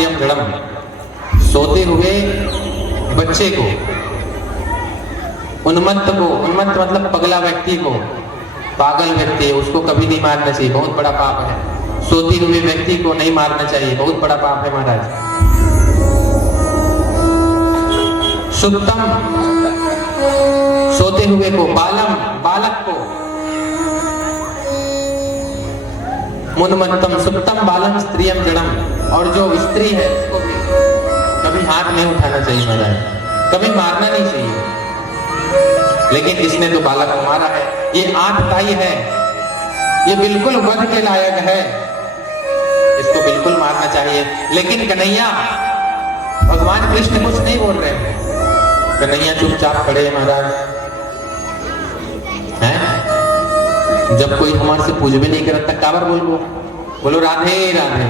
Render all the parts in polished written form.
स्त्रियम जड़म, सोते हुए बच्चे को, उन्मत्त को, उन्मत्त मतलब पगला व्यक्ति को, पागल व्यक्ति है उसको कभी नहीं मारना चाहिए, बहुत बड़ा पाप है। सोते हुए व्यक्ति को नहीं मारना चाहिए, बहुत बड़ा पाप है महाराज। सुप्तम, सोते हुए को, बालम, बालक को, मुन्मत्तम, सुप्तम बालम स्त्रियम जड़म, और जो स्त्री है उसको भी कभी हाथ नहीं उठाना चाहिए महाराज, कभी मारना नहीं चाहिए। लेकिन इसने तो बालक को मारा है, ये आठताई है, ये बिल्कुल वध के लायक है, इसको बिल्कुल मारना चाहिए। लेकिन कन्हैया, भगवान कृष्ण कुछ नहीं बोल रहे हैं, कन्हैया चुपचाप खड़े हैं महाराज हैं। जब कोई हमारे से पूछ भी नहीं करता काबर बोलो राधे राधे।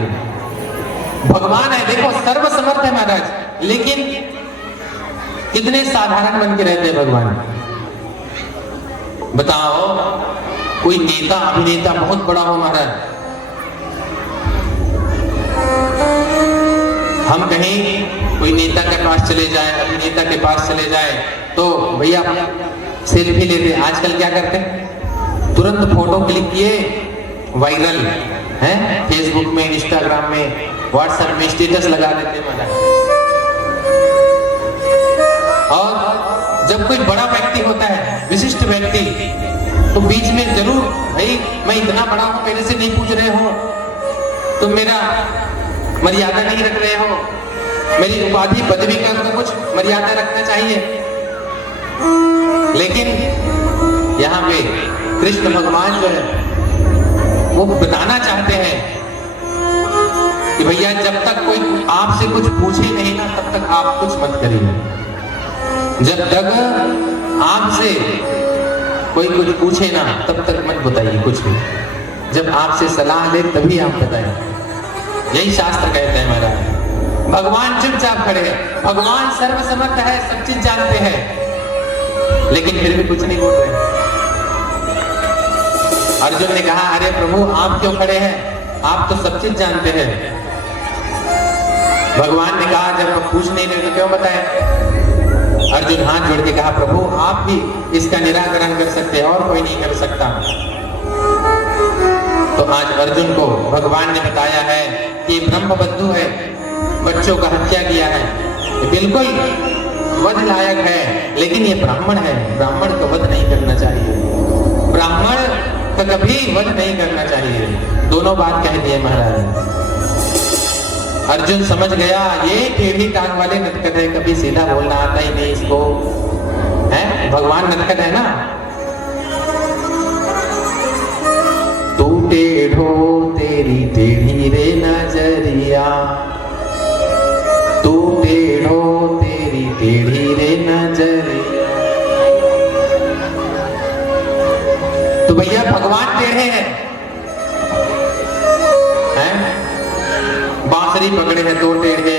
भगवान है, देखो सर्वसमर्थ है महाराज, लेकिन कितने साधारण बन के रहते हैं भगवान। बताओ कोई नेता अभिनेता बहुत बड़ा हो महाराज, हम कहीं कोई नेता के पास चले जाए, अभिनेता के पास चले जाए तो भैया सेल्फी लेते। आजकल क्या करते हैं, तुरंत फोटो क्लिक किए, वायरल है, फेसबुक में, इंस्टाग्राम में, व्हाट्सएप में स्टेटस लगा देते हैं। और जब कोई बड़ा व्यक्ति होता है, विशिष्ट व्यक्ति, तो बीच में जरूर, भाई मैं इतना बड़ा हूं, मेरे से नहीं पूछ रहे हो, तुम मेरा मर्यादा नहीं रख रहे हो, मेरी उपाधि पदवी का तो कुछ मर्यादा रखना चाहिए। लेकिन यहाँ पे कृष्ण भगवान जो है वो बताना चाहते हैं कि भैया जब तक कोई आपसे कुछ पूछे नहीं ना, तब तक आप कुछ मत करिए। जब तक आपसे कोई कुछ पूछे ना, तब तक मत बताइए कुछ भी। जब आपसे सलाह ले तभी आप बताएं, यही शास्त्र कहते हैं महाराज। भगवान चुपचाप खड़े हैं, भगवान सर्वसमर्थ है, सब चीज जानते हैं, लेकिन फिर भी कुछ नहीं बोल रहे। अर्जुन ने कहा, अरे प्रभु आप क्यों खड़े हैं, आप तो सब चीज जानते हैं। भगवान ने कहा, जब हम पूछ नहीं रहे तो क्यों बताएं। अर्जुन हाथ जोड़ के कहा, प्रभु आप ही इसका निराकरण कर सकते हैं, और कोई नहीं कर सकता। तो आज अर्जुन को भगवान ने बताया है कि ब्रह्मबंधु है, बच्चों का हत्या किया है, ये बिल्कुल वध लायक है, लेकिन ये ब्राह्मण है, ब्राह्मण को वध नहीं करना चाहिए, ब्राह्मण का कभी वध नहीं करना चाहिए। दोनों बात कह दिए महाराज। अर्जुन समझ गया ये टेढ़ी टांग वाले नटखट है, कभी सीधा बोलना आता ही नहीं इसको, है भगवान नटखट है ना। तू टेढ़ो तेरी टेढ़ी रे नजरिया, तू टेढ़ो तेरी टेढ़ी रे नजरिया। तो भैया भगवान टेढ़े हैं, बांसुरी पकड़े हैं तो टेढ़े,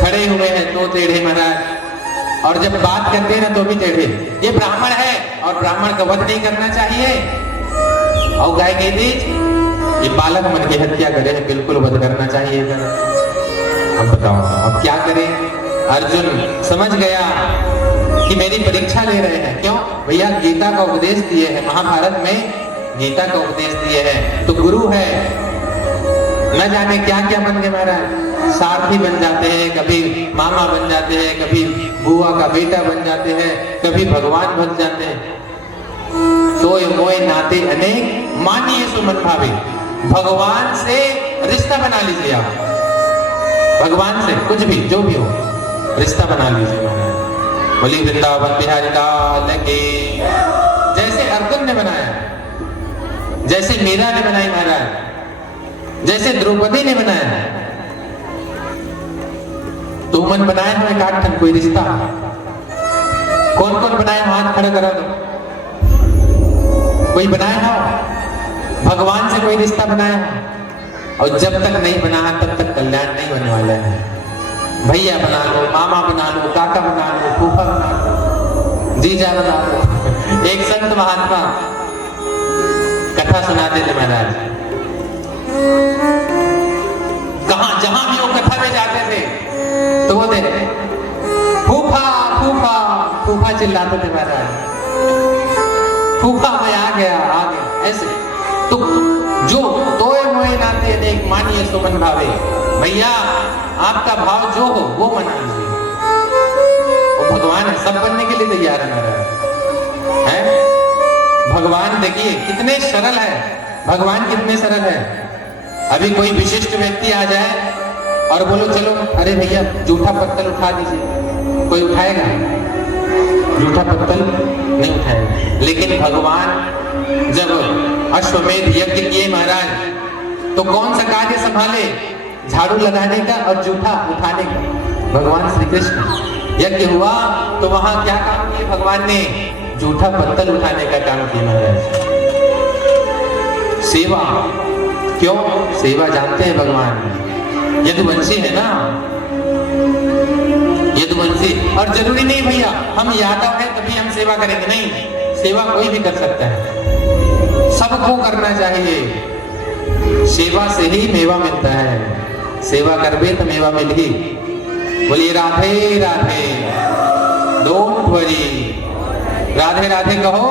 खड़े हुए हैं तो टेढ़े महाराज, और जब बात करते हैं ना तो भी टेढ़े। ये ब्राह्मण है और ब्राह्मण का वध नहीं करना चाहिए। और गाय कह दी ये बालक मन की हत्या करे हैं, बिल्कुल वध करना चाहिए। अब बताओ अब क्या करें। अर्जुन समझ गया कि मेरी परीक्षा ले रहे हैं। क्यों भैया, गीता का उपदेश दिए हैं, महाभारत में गीता का उपदेश दिए हैं, तो गुरु है, न जाने क्या क्या बन गए महाराज। सारथी बन जाते हैं, कभी मामा बन जाते हैं, कभी बुआ का बेटा बन जाते हैं, कभी भगवान बन जाते हैं। तो ये मोए नाते अनेक मानिए सुमन भावे, भगवान से रिश्ता बना लीजिए आप, भगवान से कुछ भी जो भी हो रिश्ता बना लीजिए महाराज। बोली वृंदावन बिहारी लाल की। जैसे अर्जुन ने बनाया, जैसे मीरा ने बनाई महाराज, जैसे द्रौपदी ने बनाया, तो मन बनाया हो एक आठ कोई रिश्ता। कौन कौन बनाया, हाथ खड़ा करा दो। कोई बनाया हो भगवान से कोई रिश्ता बनाया हो, और जब तक नहीं बना तब तक कल्याण नहीं होने वाला है। भैया बना लो, मामा बना लो, काका बना लो, फूफा बना लो, जीजा बना लो। एक संत महात्मा कथा सुनाते थे महाराज, कहां जहां भी वो कथा में जाते थे चिल्लाते थे महाराज, फूफा मैं आ गया ऐसे। तो जो तोए मोए नाते अनेक मानिए सो मन भावे, भैया आपका भाव जो हो वो मना लीजिए। वो भगवान है, सब बनने के लिए तैयार है महाराज, है भगवान। देखिए कितने सरल है भगवान, कितने सरल है। अभी कोई विशिष्ट व्यक्ति आ जाए और बोलो चलो, अरे भैया जूठा पत्तल उठा दीजिए, कोई उठाएगा? जूठा पत्तल नहीं उठाएगा। लेकिन भगवान जब अश्वमेध यज्ञ किए महाराज, तो कौन सा कार्य संभाले? झाड़ू लगाने का और जूठा उठाने का। भगवान श्री कृष्ण यज्ञ हुआ तो वहां क्या काम किए भगवान ने? जूठा पत्तल उठाने का काम किया महाराज। सेवा, क्यों सेवा जानते हैं भगवान यदुवंशी है ना, यदुवंशी। और जरूरी नहीं भैया हम यादव हैं तभी हम सेवा करेंगे, नहीं, सेवा कोई भी कर सकता है, सबको करना चाहिए। सेवा से ही मेवा मिलता है, सेवा करबे तो मेवा मिल ही। बोलिए राधे राधे, डोंट वरी, राधे राधे कहो।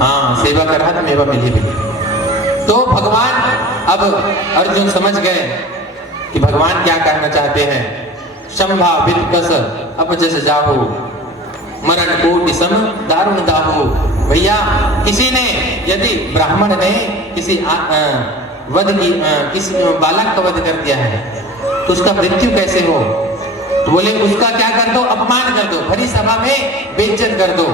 हाँ, सेवा कर रहा तो मेवा मिल ही मिले। तो भगवान, अब अर्जुन समझ गए कि भगवान क्या कहना चाहते हैं। संभावित कस अपजस जाहो, मरण कोटि सम दारुण दाहो। भैया किसी ने, यदि ब्राह्मण ने किसी किसी बालक का वध कर दिया है तो उसका मृत्यु कैसे हो? तो बोले उसका क्या कर दो? अपमान कर दो, भरी सभा में बेइज्जत कर दो।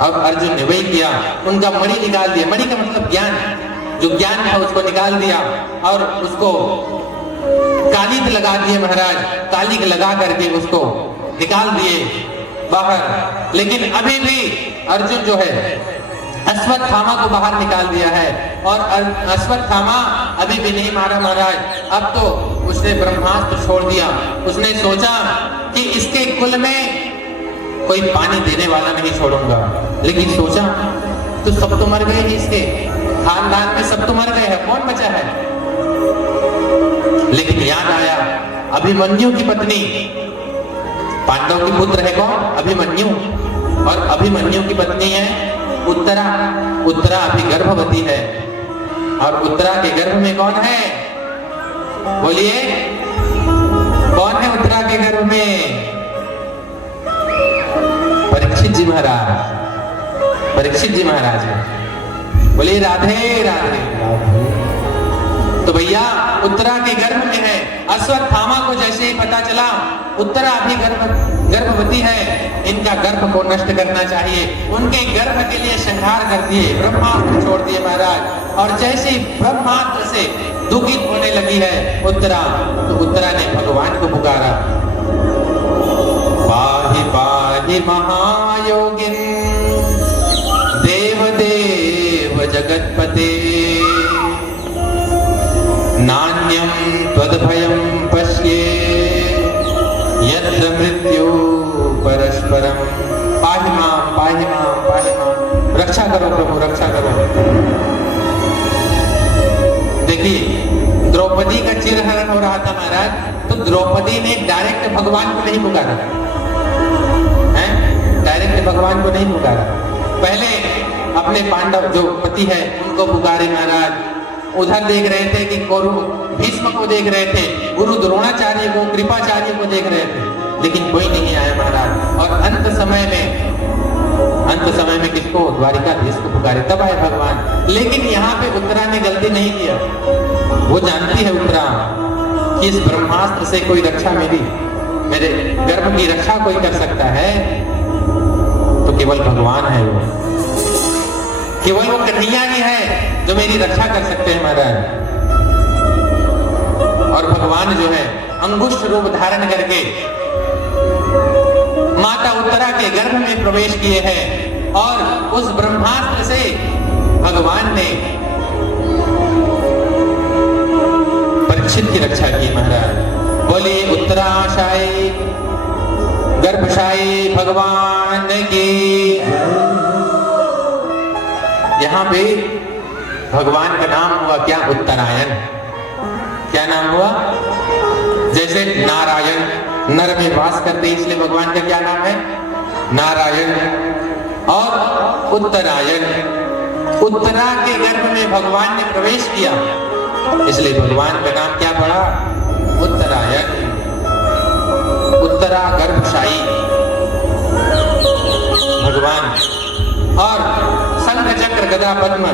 अब अर्जुन ने वही किया, उनका मणि निकाल दिया। मणि का मतलब ज्ञान, जो ज्ञान था उसको निकाल दिया और उसको कालिक लगा दिए महाराज, कालिक लगा करके उसको निकाल दिए बाहर। लेकिन अभी भी अर्जुन जो है अश्वत्थामा को बाहर निकाल दिया है और अश्वत्थामा अभी भी नहीं मारा महाराज। अब तो उसने ब्रह्मास्त्र छोड़ दिया। उसने सोचा कि इसके कुल में कोई पानी देने वाला नहीं छोड़ूंगा। लेकिन सोचा तो सब तो मर गए ही, इसके खानदान में सब तो मर गए हैं, कौन बचा है? लेकिन याद आया अभिमन्यु की पत्नी, पांडव के पुत्र है कौन? अभिमन्यु। और अभिमन्यु की पत्नी है उत्तरा। उत्तरा अभी गर्भवती है और उत्तरा के गर्भ में कौन है? बोलिए कौन है उत्तरा के गर्भ में? परीक्षित जी महाराज, परीक्षित जी महाराज है। बोलिए राधे राधे। तो भैया उत्तरा के गर्भ में है। अश्वत्थामा को जैसे ही पता चला उत्तरा अभी गर्भवती है, इनका गर्भ को नष्ट करना चाहिए, उनके गर्भ के लिए संहार कर दिए, ब्रह्मास्त्र छोड़ दिए महाराज। और जैसे ही ब्रह्मास्त्र से दुखित होने लगी है उत्तरा, तो उत्तरा ने भगवान को पुकारा, पाहि पाहि महायोगिन देव देव जगतपते, नान्यं त्वद्भयं पश्ये यत्र मृत्यु परस्परम। पाहि मां पाहि मां पाहि मां, रक्षा करो प्रभु, रक्षा करो। देखिए द्रौपदी का चिरहरण हो रहा था महाराज, तो द्रौपदी ने डायरेक्ट भगवान को नहीं पुकारा, डायरेक्ट भगवान को नहीं पुकारा। पहले अपने पांडव जो पति है उनको पुकारे महाराज। उधर देख रहे थे कि गुरु भीष्म को देख रहे थे, गुरु द्रोणाचार्य को, कृपाचार्य को देख रहे थे, लेकिन कोई नहीं आया महाराज। और अंत समय में किसको? द्वारिकाधीश को पुकारे, तब आए भगवान। लेकिन यहाँ पे उत्तरा ने गलती नहीं किया। वो जानती है उत्तरा कि इस ब्रह्मास्त्र से कोई रक्षा मेरी, मेरे गर्भ की रक्षा कोई कर सकता है तो केवल भगवान है। वो केवल वो कन्हैया ही है जो मेरी रक्षा कर सकते हैं महाराज। और भगवान जो है अंगुष्ठ रूप धारण करके माता उत्तरा के गर्भ में प्रवेश किए हैं और उस ब्रह्मास्त्र से भगवान ने परीक्षित की रक्षा की महाराज। बोलिए उत्तराशायी गर्भशायी भगवान की। यहाँ पे भगवान का नाम हुआ क्या? उत्तरायण। क्या नाम हुआ? जैसे नारायण नर में वास करते, इसलिए भगवान का क्या नाम है? नारायण और उत्तरायण। उत्तरा के गर्भ में भगवान ने प्रवेश किया, इसलिए भगवान का नाम क्या पड़ा? उत्तरायण। उत्तरा गर्भशायी भगवान। और शंख चक्र गदा पद्म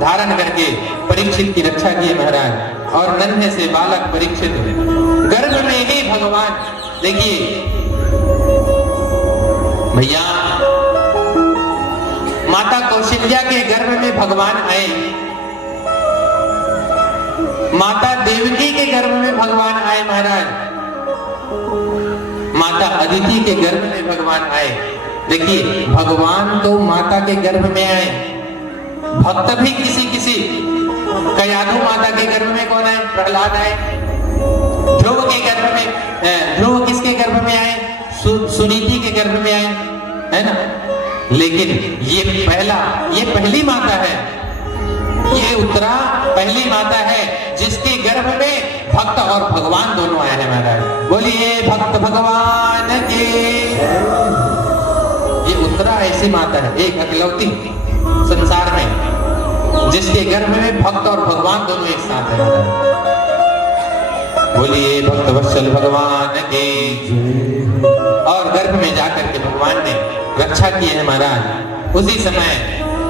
धारण करके परीक्षित की रक्षा किए महाराज। और नन्हे से बालक परीक्षित गर्भ में ही भगवान, देखिए भैया, माता कौशल्या के गर्भ में भगवान आए, माता देवकी के गर्भ में भगवान आए महाराज, माता अदिति के गर्भ में भगवान आए। देखिए भगवान तो माता के गर्भ में आए, भक्त भी किसी कयाधु माता के गर्भ में कौन आए? प्रहलाद आए। ध्रुव के गर्भ में, ध्रुव किसके गर्भ में आए? सुनीति के गर्भ में आए, है ना। लेकिन ये पहली माता है, ये उत्तरा पहली माता है जिसके गर्भ में भक्त और भगवान दोनों आए हैं महाराज। बोलिए भक्त भगवान के। ये उत्तरा ऐसी माता है, एक अकलौती संसार में, जिसके गर्भ में भक्त और भगवान दोनों एक साथ है महाराज। बोलिए भक्त वत्सल भगवान के। और गर्भ में जाकर के भगवान ने रक्षा की है महाराज। उसी समय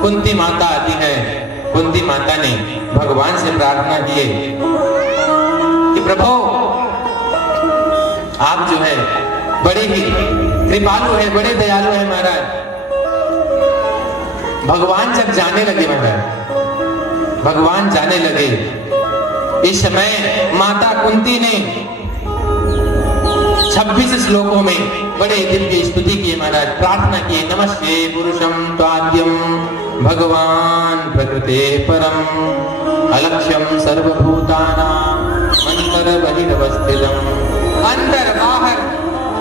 कुंती माता आती है। कुंती माता ने भगवान से प्रार्थना की कि प्रभु आप जो है बड़े ही कृपालु है, बड़े दयालु है महाराज। भगवान जब जाने लगे महाराज, भगवान जाने लगे, इस समय माता कुंती ने 26 श्लोकों में बड़े दिव्य स्तुति की महाराज, प्रार्थना की। नमस्ते पुरुषम त्वाद्यम भगवान प्रकृते परम अलक्ष्यम सर्वभूतानां अंतर बहिरवस्थितम। अंदर बाहर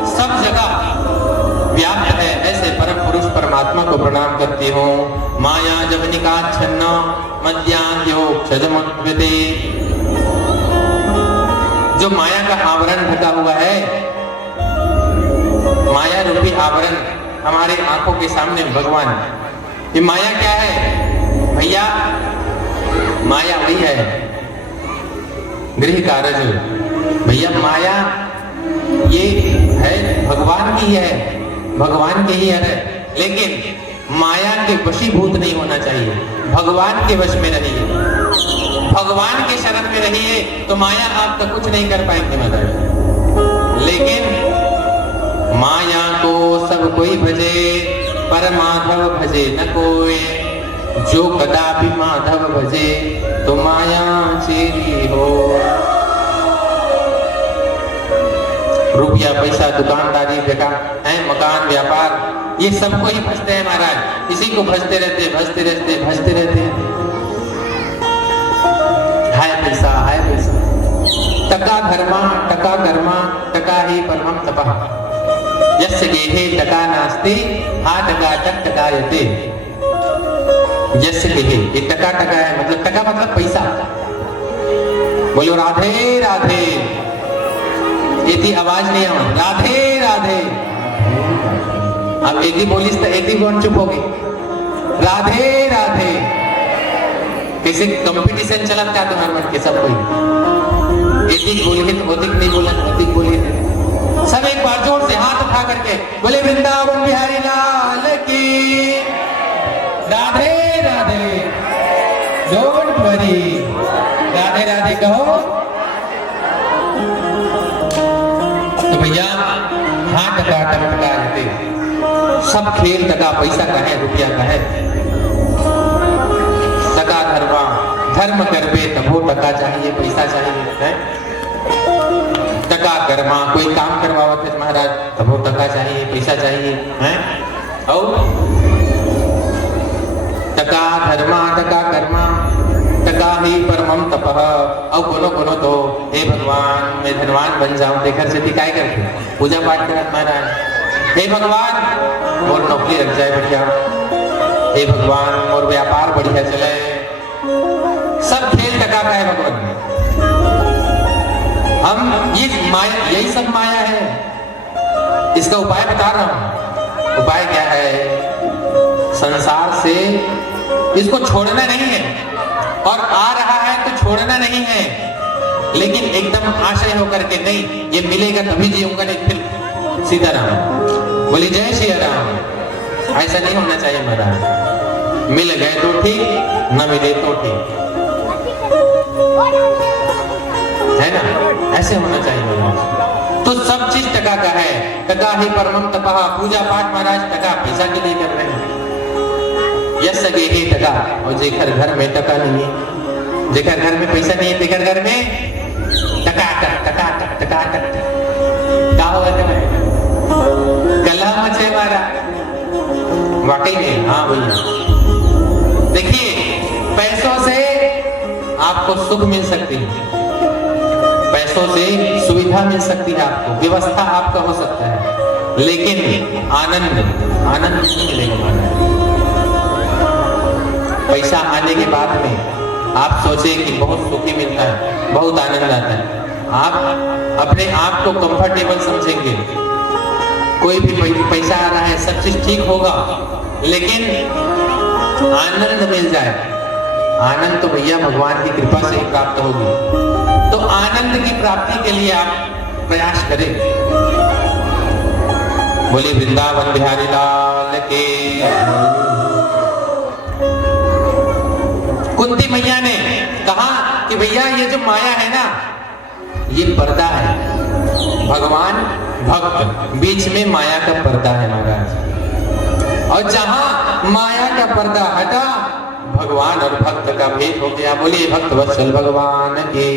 सब जगह व्याप्त है ऐसे परम पुरुष परमात्मा को प्रणाम करती हूँ। माया जवनिकाच्छन्न मद्यान्योक्षजमद्यते। जो माया का आवरण ढका हुआ है, माया रूपी आवरण हमारे आंखों के सामने भगवान। ये माया क्या है भैया? माया वही है गृह कारज भैया। माया ये है भगवान की है, भगवान के ही है। लेकिन माया के वशीभूत नहीं होना चाहिए, भगवान के वश में रहिए, भगवान के शरण में रहिए, तो माया आपका कुछ नहीं कर पाएंगे मदद। लेकिन माया को सब कोई भजे, पर माधव भजे न कोई। जो कदापि माधव भजे, तो माया चेरी हो। रुपया पैसा दुकानदारी बेटा है, मकान व्यापार, ये सबको ही भजते हैं महाराज। इसी को भजते रहते भजते रहते भजते रहते हैं। हाय पैसा, हाय पैसा। टका धर्मा टका कर्मा टका ही परमं तपः। यस्य गेहे टका नास्ति हा टका टक टकायते। यस्य गेहे, ये टका टका है, मतलब टका मतलब पैसा। बोलो राधे राधे। यदि आवाज नहीं आवा, राधे राधे। अब यदि बोलिस तो यदि कौन चुप हो गई? राधे राधे। किसी कंपटीशन चलत का तुम्हारे मन के सब कोई यदि बोले तो अधिक नहीं बोला, अधिक बोले सब एक बार जोर से हाथ उठा करके बोले वृंदावन बिहारी लाल की। राधे राधे। डोंट वरी, राधे राधे कहो। तो भैया हाथ टका टका रहते, सब खेल टका पैसा का है, रुपया का है। टका धर्मा, धर्म करबे तभो टका चाहिए, पैसा चाहिए है। टका कर्मा, कोई काम करवावत है महाराज, तभो टका चाहिए, पैसा चाहिए है। और टका धर्मा टका कर्मा टका ही परमं तपः। और कोनो कोनो तो हे भगवान मैं धनवान बन जाऊं, देखर से दिखाई करके पूजा पाठ करत महाराज। हे भगवान मोर नौकरी लग जाए बढ़िया, हे भगवान मोर व्यापार बढ़िया चले। सब खेल टका का है भगवान। हम ये माया, यही सब माया है। इसका उपाय बता रहा हूं। उपाय क्या है? संसार से इसको छोड़ना नहीं है, और आ रहा है तो छोड़ना नहीं है, लेकिन एकदम आशय होकर के नहीं, ये मिलेगा तभी जीऊंगा, नहीं फिर सीताराम बोली जय श्री राम। ऐसा नहीं होना चाहिए महाराज। मिल गए तो ठीक, न मिले तो ठीक, है ना? ऐसे होना चाहिए महाराज। तो सब चीज टका का है। टका ही परमम तपहा। पूजा पाठ महाराज टका पैसा के लिए कर रहे हैं। यस सगे ही टका। और जेकर घर में टका नहीं है, जेकर घर में पैसा नहीं है, जेकर घर में टका टक टका टक टका टक क्या होगा? कला मचे मारा वाकई में। हाँ भैया, देखिए पैसों से आपको सुख मिल सकती है, पैसों से सुविधा मिल सकती है, आपको व्यवस्था आपका हो सकता है, लेकिन आनंद नहीं मिलेगा महाराज। पैसा आने के बाद में आप सोचे कि बहुत सुखी मिलता है, बहुत आनंद आता है, आप अपने आप को कंफर्टेबल समझेंगे। कोई भी पैसा आ रहा है, सब चीज ठीक होगा, लेकिन आनंद मिल जाए, आनंद तो भैया भगवान की कृपा से ही प्राप्त होगी। तो आनंद की प्राप्ति के लिए आप प्रयास करें। बोले वृंदावन बिहारी लाल के। कुंती मैया ने कहा कि भैया ये जो माया है ना, ये पर्दा है। भगवान भक्त, बीच में माया का पर्दा है महाराज। और जहां माया का पर्दा हटा, भगवान और भक्त का भेद हो गया। बोलिए भक्त वत्सल भगवान की।